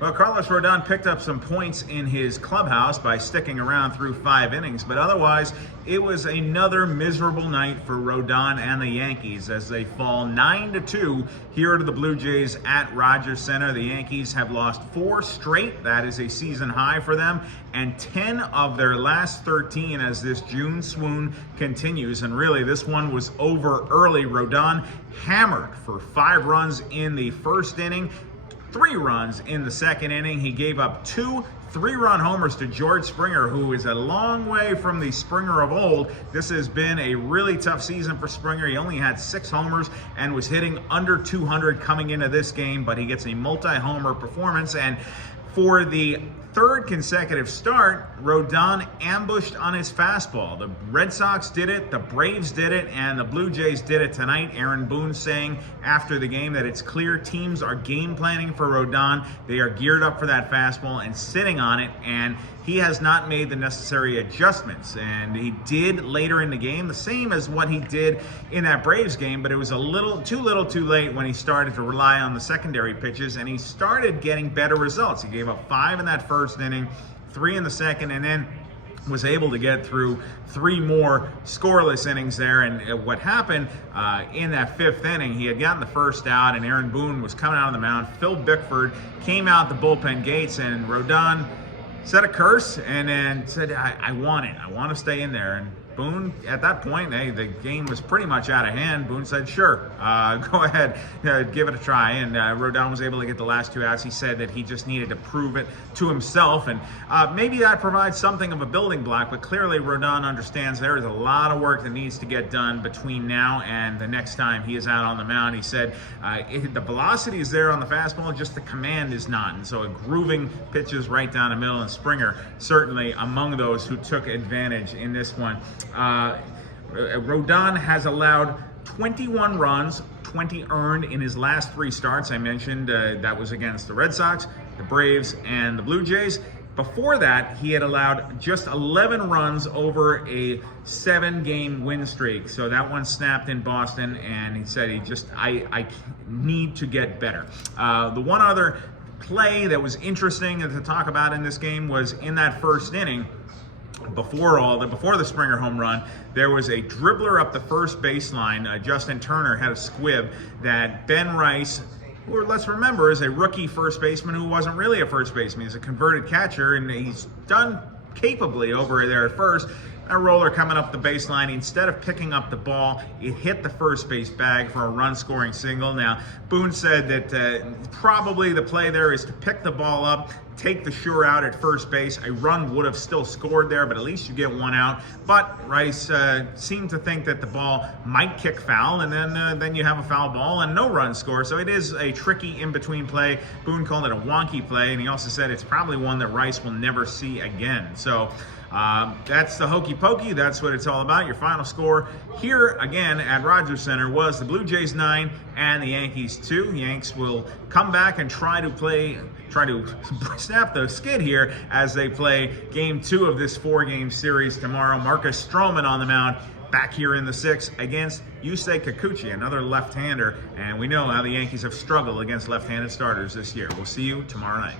Well, Carlos Rodón picked up some points in his clubhouse by sticking around through 5 innings, but otherwise it was another miserable night for Rodón and the Yankees as they fall 9-2 here to the Blue Jays at Rogers Center. The Yankees have lost 4 straight. That is a season high for them, and 10 of their last 13 as this June swoon continues. And really, this one was over early. Rodón hammered for 5 runs in the first inning, 3 runs in the second inning. He gave up 2 3-run homers to George Springer, who is a long way from the Springer of old. This has been a really tough season for Springer. He only had 6 homers and was hitting under 200 coming into this game, but he gets a multi-homer performance. And for the 3rd consecutive start, Rodón ambushed on his fastball. The Red Sox did it, the Braves did it, and the Blue Jays did it tonight. Aaron Boone saying after the game that it's clear teams are game planning for Rodón. They are geared up for that fastball and sitting on it, and he has not made the necessary adjustments. And he did later in the game, the same as what he did in that Braves game, but it was a little too late when he started to rely on the secondary pitches, and he started getting better results. He gave up 5 in that first inning, 3 in the second, and then was able to get through 3 more scoreless innings there. And what happened in that 5th inning, he had gotten the first out, and Aaron Boone was coming out on the mound. Phil Bickford came out the bullpen gates, and Rodón said a curse and then said, I want it. I want to stay in there. And Boone, at that point, the game was pretty much out of hand. Boone said, sure, go ahead, give it a try. And Rodón was able to get the last 2 outs. He said that he just needed to prove it to himself. And maybe that provides something of a building block, but clearly Rodón understands there is a lot of work that needs to get done between now and the next time he is out on the mound. He said the velocity is there on the fastball, just the command is not. And so a grooving pitches right down the middle, and Springer certainly among those who took advantage in this one. Rodón has allowed 21 runs, 20 earned in his last 3 starts. I mentioned that was against the Red Sox, the Braves, and the Blue Jays. Before that, he had allowed just 11 runs over a 7-game win streak. So that one snapped in Boston, and he said I need to get better. The one other play that was interesting to talk about in this game was in that first inning. Before the Springer home run, there was a dribbler up the first baseline. Justin Turner had a squib that Ben Rice, who let's remember is a rookie first baseman who wasn't really a first baseman. He's a converted catcher, and he's done capably over there at first. A roller coming up the baseline, instead of picking up the ball, it hit the first base bag for a run-scoring single. Now, Boone said that probably the play there is to pick the ball up, take the sure out at first base. A run would have still scored there, but at least you get 1 out. But Rice seemed to think that the ball might kick foul, and then you have a foul ball and no run score. So it is a tricky in-between play. Boone called it a wonky play, and he also said it's probably one that Rice will never see again. So that's the hokey pokey. That's what it's all about. Your final score here again at Rogers Center was the Blue Jays 9 and the Yankees 2. The Yanks will come back and try to snap the skid here as they play game 2 of this 4-game series tomorrow. Marcus Stroman on the mound back here in the 6th against Yusei Kikuchi, another left-hander. And we know how the Yankees have struggled against left-handed starters this year. We'll see you tomorrow night.